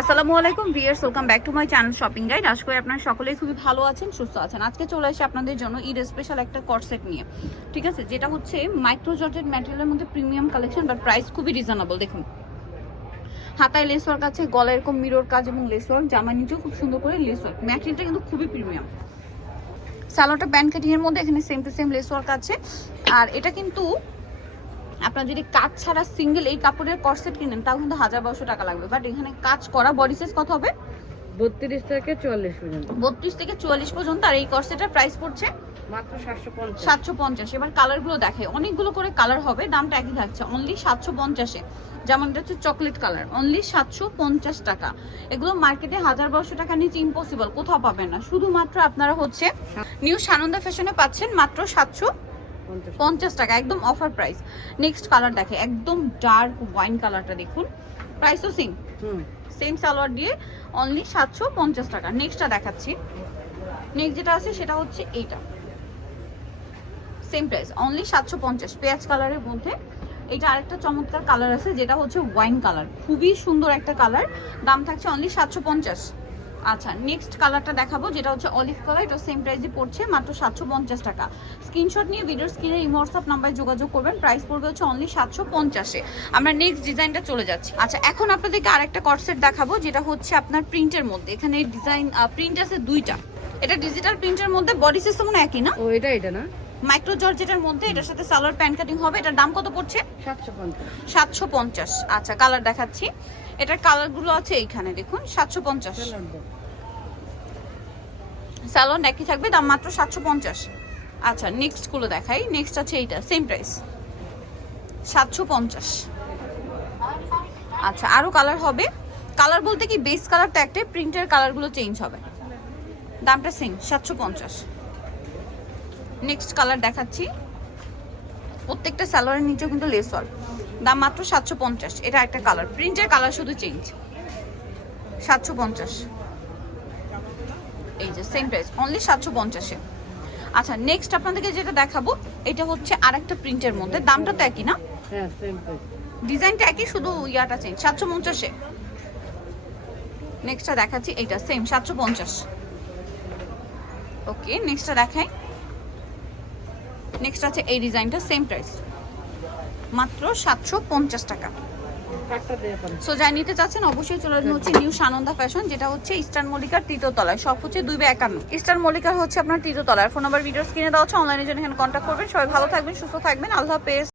আসসালামু আলাইকুম viewers, welcome back to my channel shopping guide. আশা করি আপনারা সকলেই খুবই ভালো আছেন, সুস্থ আছেন। আজকে চলে আসি আপনাদের জন্য ঈদ স্পেশাল একটা কর্সেট নিয়ে, ঠিক আছে, যেটা হচ্ছে মাইক্রো জর্জেট ম্যাটেরিয়ালের মধ্যে প্রিমিয়াম কালেকশন, বাট প্রাইস খুবই রিজনেবল। দেখুন হাতায় লেস ওয়ার্ক আছে, গলায় এরকম মিরর কাজ এবং লেস ওয়ার্ক, জামা নিচেও খুব সুন্দর করে লেস ওয়ার্ক। ম্যাটেরিয়ালটা কিন্তু খুবই প্রিমিয়াম। সালোয়ারটা প্যান্ট কাটিং এর মধ্যে এখানে same to same less work আছে। আর এটা কিন্তু আপনার যদি কাজ ছাড়া সিঙ্গেল এই কাপড়ের কর্সেট কিনেন তাও কিন্তু 1200 টাকা লাগবে, বাট এখানে কাজ করা বডি সাইজ কত হবে? 32 থেকে 44 পর্যন্ত। 32 থেকে 44 পর্যন্ত। আর এই কর্সেটের প্রাইস পড়ছে মাত্র 750। 750। এবার কালারগুলো দেখে, অনেকগুলো করে কালার হবে, দামটা একই থাকছে অনলি 750-এ। যেমন এটা হচ্ছে চকলেট কালার, অনলি 750 টাকা। এগুলো মার্কেটে 1200 টাকা নিচে ইম্পসিবল, কোথাও পাবেন না। শুধুমাত্র আপনারা হচ্ছে নিউ সানন্দা ফ্যাশনে পাচ্ছেন মাত্র 750 টাকা, একদম অফার প্রাইস। নেক্সট কালার দেখে, একদম ডার্ক ওয়াইন কালারটা দেখুন, প্রাইসও সেম সালোয়ার দিয়ে অনলি 750 টাকা। নেক্সটটা দেখাচ্ছি। নেক্সট যেটা আছে সেটা হচ্ছে এইটা, সেম প্রাইস অনলি 750, পেঁয়াজ কালারের মধ্যে। এটা আরেকটা চমৎকার কালার আছে যেটা হচ্ছে ওয়াইন কালার, খুবই সুন্দর একটা কালার, দাম থাকছে অনলি 750। আচ্ছা, নেক্সট কালারটা দেখাবো যেটা হচ্ছে অলিভ কালার, এটা সেম প্রাইসে পড়ছে মাত্র 750 টাকা। স্ক্রিনশট নিয়ে ভিডিওর স্ক্রিনে এই হোয়াটসঅ্যাপ নাম্বারে যোগাযোগ করবেন, প্রাইস পড়বে হচ্ছে অনলি 750-এ। আমরা নেক্সট ডিজাইনটা চলে যাচ্ছি। আচ্ছা, এখন আপনাদেরকে আরেকটা কর্সেট দেখাবো যেটা হচ্ছে আপনার প্রিন্টের মধ্যে। এখানে ডিজাইন প্রিন্ট আছে দুইটা, এটা ডিজিটাল প্রিন্টের মধ্যে, বডি সিস্টেম একই না? ও এটা না, মাইক্রো জর্জেটের মধ্যে, এটার সাথে সালোয়ার প্যান্ট কাটিং হবে। এটার দাম কত পড়ছে? 750। আচ্ছা, কালার দেখাচ্ছি। এটার কালারগুলো আছে এইখানে দেখুন, 750। সালোয়ার একই থাকবে, দাম মাত্র 750। আচ্ছা, নেক্সট গুলো দেখাই। নেক্সট আছে এইটা, সেম প্রাইস 750। আচ্ছা, আরো কালার হবে। কালার বলতে কি বেস কালার তো একটাই, প্রিন্টের কালারগুলো চেঞ্জ হবে, দামটা সেম 750। নেক্সট কালার দেখাচ্ছি। প্রত্যেকটা সালোয়ারের নিচেও কিন্তু লেস ওয়ার্ক, দাম মাত্র 750। এটা একটা কালার, প্রিন্টের কালার শুধু চেঞ্জ, 750। এই যে সেম প্রাইস অনলি 750-এ। আচ্ছা, নেক্সট আপনাদেরকে যেটা দেখাবো এটা হচ্ছে আরেকটা প্রিন্টের মধ্যে, দামটা তো একই না? হ্যাঁ, সেম প্রাইস, ডিজাইনটা একই, শুধু ইয়াটা চেঞ্জ, 750-এ। নেক্সটটা দেখাচ্ছি, এইটা সেম 750। ওকে, নেক্সটটা দেখাই। নেক্সট আছে এই ডিজাইনটা, সেম প্রাইস মাত্র 750 টাকা। সো যাই নিতে চাচ্ছেন অবশ্যই চলে আসবেন হচ্ছে নিউ সানন্দা ফ্যাশন, যেটা হচ্ছে ইস্টার্ন মল্লিকার তৃতীয় তলায়। সব হচ্ছে 251 ইস্টার্ন মল্লিকার হচ্ছে আপনার তৃতীয় তলায়। ফোন নাম্বার ভিডিও স্ক্রিনে দেওয়া হচ্ছে, অনলাইনে জন্য এখানে কন্ট্যাক্ট করবেন। সবাই ভালো থাকবেন, সুস্থ থাকবেন, আল্লাহ হাফেজ।